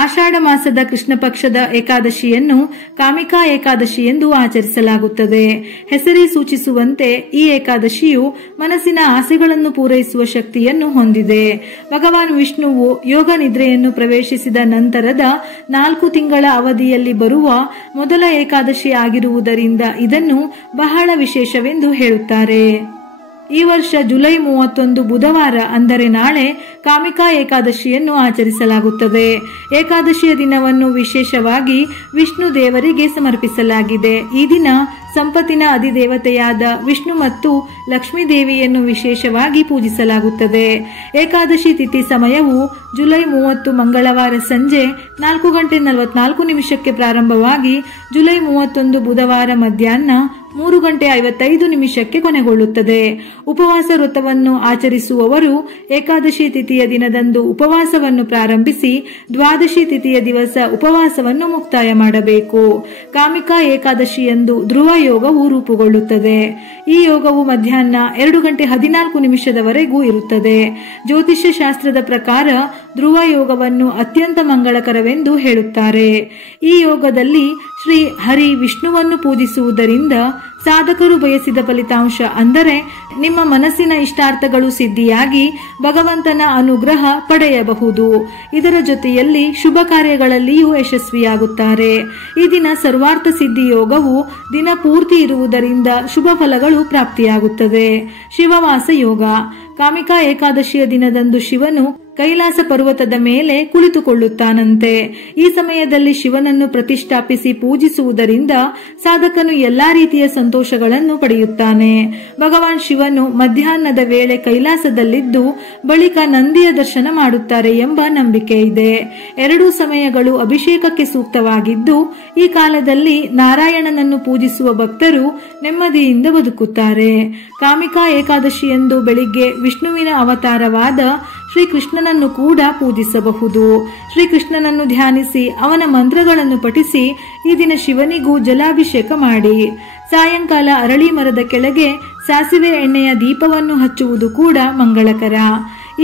ಆಷಾಢ ಮಾಸದ ಕೃಷ್ಣ ಪಕ್ಷದ ಏಕಾದಶಿಯನ್ನು ಕಾಮಿಕಾ ಏಕಾದಶಿ ಎಂದು ಆಚರಿಸಲಾಗುತ್ತದೆ. ಹೆಸರೇ ಸೂಚಿಸುವಂತೆ ಈ ಏಕಾದಶಿಯು ಮನಸ್ಸಿನ ಆಸೆಗಳನ್ನು ಪೂರೈಸುವ ಶಕ್ತಿಯನ್ನು ಹೊಂದಿದೆ. ಭಗವಾನ್ ವಿಷ್ಣುವು ಯೋಗ ನಿದ್ರೆಯನ್ನು ಪ್ರವೇಶಿಸಿದ ನಂತರದ 4 ತಿಂಗಳ ಅವಧಿಯಲ್ಲಿ ಬರುವ ಮೊದಲ ಏಕಾದಶಿ ಆಗಿರುವುದರಿಂದ ಇದನ್ನು ಬಹಳ ವಿಶೇಷವೆಂದು ಹೇಳುತ್ತಾರೆ. ಈ ವರ್ಷ ಜುಲೈ 31 ಬುಧವಾರ ಅಂದರೆ ನಾಳೆ ಕಾಮಿಕಾ ಏಕಾದಶಿಯನ್ನು ಆಚರಿಸಲಾಗುತ್ತದೆ. ಏಕಾದಶಿಯ ದಿನವನ್ನು ವಿಶೇಷವಾಗಿ ವಿಷ್ಣು ದೇವರಿಗೆ ಸಮರ್ಪಿಸಲಾಗಿದೆ. ಈ ದಿನ ಸಂಪತ್ತಿನ ಅಧಿದೇವತೆಯಾದ ವಿಷ್ಣು ಮತ್ತು ಲಕ್ಷ್ಮೀ ದೇವಿಯನ್ನು ವಿಶೇಷವಾಗಿ ಪೂಜಿಸಲಾಗುತ್ತದೆ. ಏಕಾದಶಿ ತಿಥಿ ಸಮಯವು ಜುಲೈ 30 ಮಂಗಳವಾರ ಸಂಜೆ 4:44 ಪ್ರಾರಂಭವಾಗಿ ಜುಲೈ 31 ಬುಧವಾರ ಮಧ್ಯಾಹ್ನ 3:55 ಕೊನೆಗೊಳ್ಳುತ್ತದೆ. ಉಪವಾಸ ವ್ರತವನ್ನು ಆಚರಿಸುವವರು ಏಕಾದಶಿ ತಿಥಿಯ ದಿನದಂದು ಉಪವಾಸವನ್ನು ಪ್ರಾರಂಭಿಸಿ ದ್ವಾದಶಿ ತಿಥಿಯ ದಿವಸ ಉಪವಾಸವನ್ನು ಮುಕ್ತಾಯ ಮಾಡಬೇಕು. ಕಾಮಿಕಾ ಏಕಾದಶಿಯಂದು ಧ್ರುವ ಯೋಗವು ರೂಪುಗೊಳ್ಳುತ್ತದೆ. ಈ ಯೋಗವು ಮಧ್ಯಾಹ್ನ 2:14 ಇರುತ್ತದೆ. ಜ್ಯೋತಿಷ್ಯ ಶಾಸ್ತ್ರದ ಪ್ರಕಾರ ಧ್ರುವ ಯೋಗವನ್ನು ಅತ್ಯಂತ ಮಂಗಳಕರವೆಂದು ಹೇಳುತ್ತಾರೆ. ಈ ಯೋಗದಲ್ಲಿ ಶ್ರೀ ಹರಿ ವಿಷ್ಣುವನ್ನು ಪೂಜಿಸುವುದರಿಂದ ಸಾಧಕರು ಬಯಸಿದ ಫಲಿತಾಂಶ ಅಂದರೆ ನಿಮ್ಮ ಮನಸ್ಸಿನ ಇಷ್ಟಾರ್ಥಗಳು ಸಿದ್ಧಿಯಾಗಿ ಭಗವಂತನ ಅನುಗ್ರಹ ಪಡೆಯಬಹುದು. ಇದರ ಜೊತೆಯಲ್ಲಿ ಶುಭ ಕಾರ್ಯಗಳಲ್ಲಿಯೂ ಯಶಸ್ವಿಯಾಗುತ್ತಾರೆ. ಈ ದಿನ ಸರ್ವಾರ್ಥ ಸಿದ್ಧಿ ಯೋಗವು ದಿನ ಪೂರ್ತಿ ಇರುವುದರಿಂದ ಶುಭ ಫಲಗಳು ಪ್ರಾಪ್ತಿಯಾಗುತ್ತದೆ. ಶಿವವಾಸ ಯೋಗ. ಕಾಮಿಕಾ ಏಕಾದಶಿಯ ದಿನದಂದು ಶಿವನು ಕೈಲಾಸ ಪರ್ವತದ ಮೇಲೆ ಕುಳಿತುಕೊಳ್ಳುತ್ತಾನಂತೆ. ಈ ಸಮಯದಲ್ಲಿ ಶಿವನನ್ನು ಪ್ರತಿಷ್ಠಾಪಿಸಿ ಪೂಜಿಸುವುದರಿಂದ ಸಾಧಕನು ಎಲ್ಲಾ ರೀತಿಯ ಸಂತೋಷಗಳನ್ನು ಪಡೆಯುತ್ತಾನೆ. ಭಗವಾನ್ ಶಿವನು ಮಧ್ಯಾಹ್ನದ ವೇಳೆ ಕೈಲಾಸದಲ್ಲಿದ್ದು ಬಳಿಕ ನಂದಿಯ ದರ್ಶನ ಮಾಡುತ್ತಾರೆ ಎಂಬ ನಂಬಿಕೆ ಇದೆ. 2 ಸಮಯಗಳು ಅಭಿಷೇಕಕ್ಕೆ ಸೂಕ್ತವಾಗಿದ್ದು ಈ ಕಾಲದಲ್ಲಿ ನಾರಾಯಣನನ್ನು ಪೂಜಿಸುವ ಭಕ್ತರು ನೆಮ್ಮದಿಯಿಂದ ಬದುಕುತ್ತಾರೆ. ಕಾಮಿಕಾ ಏಕಾದಶಿಯಂದು ಬೆಳಿಗ್ಗೆ ವಿಷ್ಣುವಿನ ಅವತಾರವಾದ ಶ್ರೀಕೃಷ್ಣನನ್ನು ಕೂಡ ಪೂಜಿಸಬಹುದು. ಶ್ರೀಕೃಷ್ಣನನ್ನು ಧ್ಯಾನಿಸಿ ಅವನ ಮಂತ್ರಗಳನ್ನು ಪಠಿಸಿ ಈ ದಿನ ಶಿವನಿಗೂ ಜಲಾಭಿಷೇಕ ಮಾಡಿ. ಸಾಯಂಕಾಲ ಅರಳಿ ಮರದ ಕೆಳಗೆ ಸಾಸಿವೆ ಎಣ್ಣೆಯ ದೀಪವನ್ನು ಹಚ್ಚುವುದು ಕೂಡ ಮಂಗಳಕರ.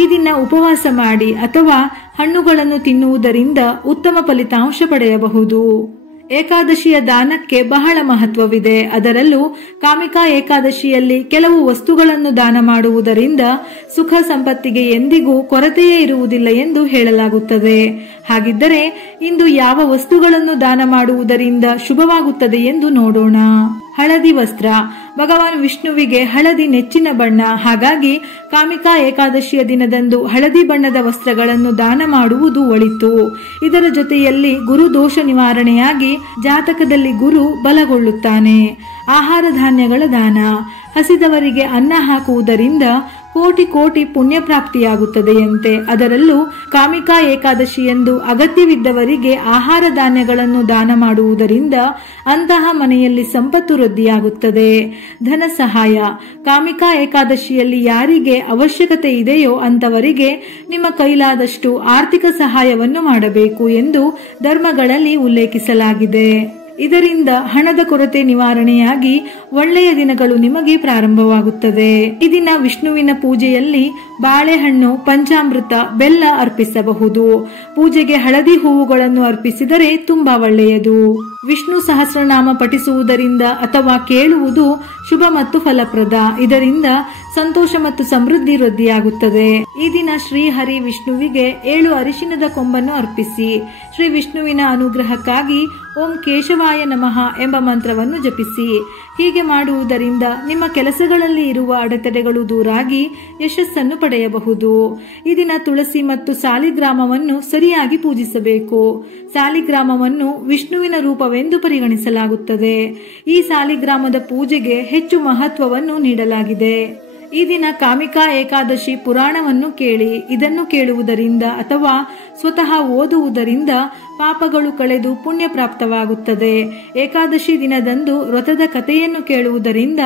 ಈ ದಿನ ಉಪವಾಸ ಮಾಡಿ ಅಥವಾ ಹಣ್ಣುಗಳನ್ನು ತಿನ್ನುವುದರಿಂದ ಉತ್ತಮ ಫಲಿತಾಂಶ ಪಡೆಯಬಹುದು. ಏಕಾದಶಿಯ ದಾನಕ್ಕೆ ಬಹಳ ಮಹತ್ವವಿದೆ. ಅದರಲ್ಲೂ ಕಾಮಿಕಾ ಏಕಾದಶಿಯಲ್ಲಿ ಕೆಲವು ವಸ್ತುಗಳನ್ನು ದಾನ ಮಾಡುವುದರಿಂದ ಸುಖ ಸಂಪತ್ತಿಗೆ ಎಂದಿಗೂ ಕೊರತೆಯೇ ಇರುವುದಿಲ್ಲ ಎಂದು ಹೇಳಲಾಗುತ್ತದೆ. ಹಾಗಿದ್ದರೆ ಇಂದು ಯಾವ ವಸ್ತುಗಳನ್ನು ದಾನ ಮಾಡುವುದರಿಂದ ಶುಭವಾಗುತ್ತದೆ ಎಂದು ನೋಡೋಣ. ಹಳದಿ ವಸ್ತ್ರ. ಭಗವಾನ್ ವಿಷ್ಣುವಿಗೆ ಹಳದಿ ನೆಚ್ಚಿನ ಬಣ್ಣ. ಹಾಗಾಗಿ ಕಾಮಿಕಾ ಏಕಾದಶಿಯ ದಿನದಂದು ಹಳದಿ ಬಣ್ಣದ ವಸ್ತ್ರಗಳನ್ನು ದಾನ ಮಾಡುವುದು ಒಳಿತು. ಇದರ ಜೊತೆಯಲ್ಲಿ ಗುರು ದೋಷ ನಿವಾರಣೆಯಾಗಿ ಜಾತಕದಲ್ಲಿ ಗುರು ಬಲಗೊಳ್ಳುತ್ತಾನೆ. ಆಹಾರ ಧಾನ್ಯಗಳ ದಾನ. ಹಸಿದವರಿಗೆ ಅನ್ನ ಹಾಕುವುದರಿಂದ ಕೋಟಿ ಕೋಟಿ ಪುಣ್ಯ ಪ್ರಾಪ್ತಿಯಾಗುತ್ತದೆಯಂತೆ. ಅದರಲ್ಲೂ ಕಾಮಿಕಾ ಏಕಾದಶಿಯಂದು ಅಗತ್ಯವಿದ್ದವರಿಗೆ ಆಹಾರ ಧಾನ್ಯಗಳನ್ನು ದಾನ ಮಾಡುವುದರಿಂದ ಅಂತಹ ಮನೆಯಲ್ಲಿ ಸಂಪತ್ತು ವೃದ್ಧಿಯಾಗುತ್ತದೆ. ಧನ ಸಹಾಯ. ಕಾಮಿಕಾ ಏಕಾದಶಿಯಲ್ಲಿ ಯಾರಿಗೆ ಅವಶ್ಯಕತೆ ಇದೆಯೋ ಅಂತವರಿಗೆ ನಿಮ್ಮ ಕೈಲಾದಷ್ಟು ಆರ್ಥಿಕ ಸಹಾಯವನ್ನು ಮಾಡಬೇಕು ಎಂದು ಧರ್ಮಗಳಲ್ಲಿ ಉಲ್ಲೇಖಿಸಲಾಗಿದೆ. ಇದರಿಂದ ಹಣದ ಕೊರತೆ ನಿವಾರಣೆಯಾಗಿ ಒಳ್ಳೆಯ ದಿನಗಳು ನಿಮಗೆ ಪ್ರಾರಂಭವಾಗುತ್ತದೆ. ಈ ದಿನ ವಿಷ್ಣುವಿನ ಪೂಜೆಯಲ್ಲಿ ಬಾಳೆಹಣ್ಣು, ಪಂಚಾಮೃತ, ಬೆಲ್ಲ ಅರ್ಪಿಸಬಹುದು. ಪೂಜೆಗೆ ಹಳದಿ ಹೂವುಗಳನ್ನು ಅರ್ಪಿಸಿದರೆ ತುಂಬಾ ಒಳ್ಳೆಯದು. ವಿಷ್ಣು ಸಹಸ್ರನಾಮ ಪಠಿಸುವುದರಿಂದ ಅಥವಾ ಕೇಳುವುದು ಶುಭ ಮತ್ತು ಫಲಪ್ರದ. ಇದರಿಂದ ಸಂತೋಷ ಮತ್ತು ಸಮೃದ್ಧಿ ವೃದ್ಧಿಯಾಗುತ್ತದೆ. ಈ ದಿನ ಶ್ರೀ ಹರಿ ವಿಷ್ಣುವಿಗೆ 7 ಅರಿಶಿನದ ಕೊಂಬನ್ನು ಅರ್ಪಿಸಿ. ಶ್ರೀ ವಿಷ್ಣುವಿನ ಅನುಗ್ರಹಕ್ಕಾಗಿ ಓಂ ಕೇಶವಾಯ ನಮಃ ಎಂಬ ಮಂತ್ರವನ್ನು ಜಪಿಸಿ. ಹೀಗೆ ಮಾಡುವುದರಿಂದ ನಿಮ್ಮ ಕೆಲಸಗಳಲ್ಲಿ ಇರುವ ಅಡೆತಡೆಗಳು ದೂರಾಗಿ ಯಶಸ್ಸನ್ನು ಪಡೆಯಬಹುದು. ಈ ದಿನ ತುಳಸಿ ಮತ್ತು ಸಾಲಿಗ್ರಾಮವನ್ನು ಸರಿಯಾಗಿ ಪೂಜಿಸಬೇಕು. ಸಾಲಿಗ್ರಾಮವನ್ನು ವಿಷ್ಣುವಿನ ರೂಪವೆಂದು ಪರಿಗಣಿಸಲಾಗುತ್ತದೆ. ಈ ಸಾಲಿಗ್ರಾಮದ ಪೂಜೆಗೆ ಹೆಚ್ಚು ಮಹತ್ವವನ್ನು ನೀಡಲಾಗಿದೆ. ಈ ದಿನ ಕಾಮಿಕಾ ಏಕಾದಶಿ ಪುರಾಣವನ್ನು ಕೇಳಿ. ಇದನ್ನು ಕೇಳುವುದರಿಂದ ಅಥವಾ ಸ್ವತಃ ಓದುವುದರಿಂದ ಪಾಪಗಳು ಕಳೆದು ಪುಣ್ಯ ಪ್ರಾಪ್ತವಾಗುತ್ತದೆ. ಏಕಾದಶಿ ದಿನದಂದು ವ್ರತದ ಕಥೆಯನ್ನು ಕೇಳುವುದರಿಂದ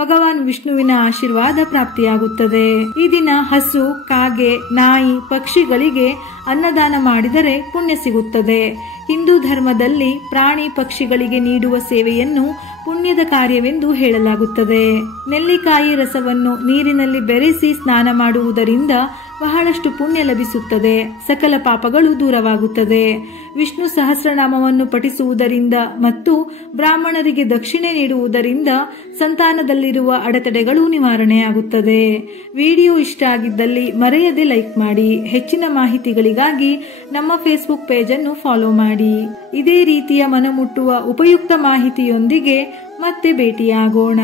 ಭಗವಾನ್ ವಿಷ್ಣುವಿನ ಆಶೀರ್ವಾದ ಪ್ರಾಪ್ತಿಯಾಗುತ್ತದೆ. ಈ ದಿನ ಹಸು, ಕಾಗೆ, ನಾಯಿ, ಪಕ್ಷಿಗಳಿಗೆ ಅನ್ನದಾನ ಮಾಡಿದರೆ ಪುಣ್ಯ ಸಿಗುತ್ತದೆ. ಹಿಂದೂ ಧರ್ಮದಲ್ಲಿ ಪ್ರಾಣಿ ಪಕ್ಷಿಗಳಿಗೆ ನೀಡುವ ಸೇವೆಯನ್ನು ಪುಣ್ಯದ ಕಾರ್ಯವೆಂದು ಹೇಳಲಾಗುತ್ತದೆ. ನೆಲ್ಲಿಕಾಯಿ ರಸವನ್ನು ನೀರಿನಲ್ಲಿ ಬೆರೆಸಿ ಸ್ನಾನ ಮಾಡುವುದರಿಂದ ಬಹಳಷ್ಟು ಪುಣ್ಯ ಲಭಿಸುತ್ತದೆ, ಸಕಲ ಪಾಪಗಳು ದೂರವಾಗುತ್ತದೆ. ವಿಷ್ಣು ಸಹಸ್ರನಾಮವನ್ನು ಪಠಿಸುವುದರಿಂದ ಮತ್ತು ಬ್ರಾಹ್ಮಣರಿಗೆ ದಕ್ಷಿಣೆ ನೀಡುವುದರಿಂದ ಸಂತಾನದಲ್ಲಿರುವ ಅಡೆತಡೆಗಳು ನಿವಾರಣೆಯಾಗುತ್ತದೆ. ವಿಡಿಯೋ ಇಷ್ಟ ಆಗಿದ್ದಲ್ಲಿ ಮರೆಯದೆ ಲೈಕ್ ಮಾಡಿ. ಹೆಚ್ಚಿನ ಮಾಹಿತಿಗಳಿಗಾಗಿ ನಮ್ಮ ಫೇಸ್ಬುಕ್ ಪೇಜ್ ಅನ್ನು ಫಾಲೋ ಮಾಡಿ. ಇದೇ ರೀತಿಯ ಮನಮುಟ್ಟುವ ಉಪಯುಕ್ತ ಮಾಹಿತಿಯೊಂದಿಗೆ ಮತ್ತೆ ಭೇಟಿಯಾಗೋಣ.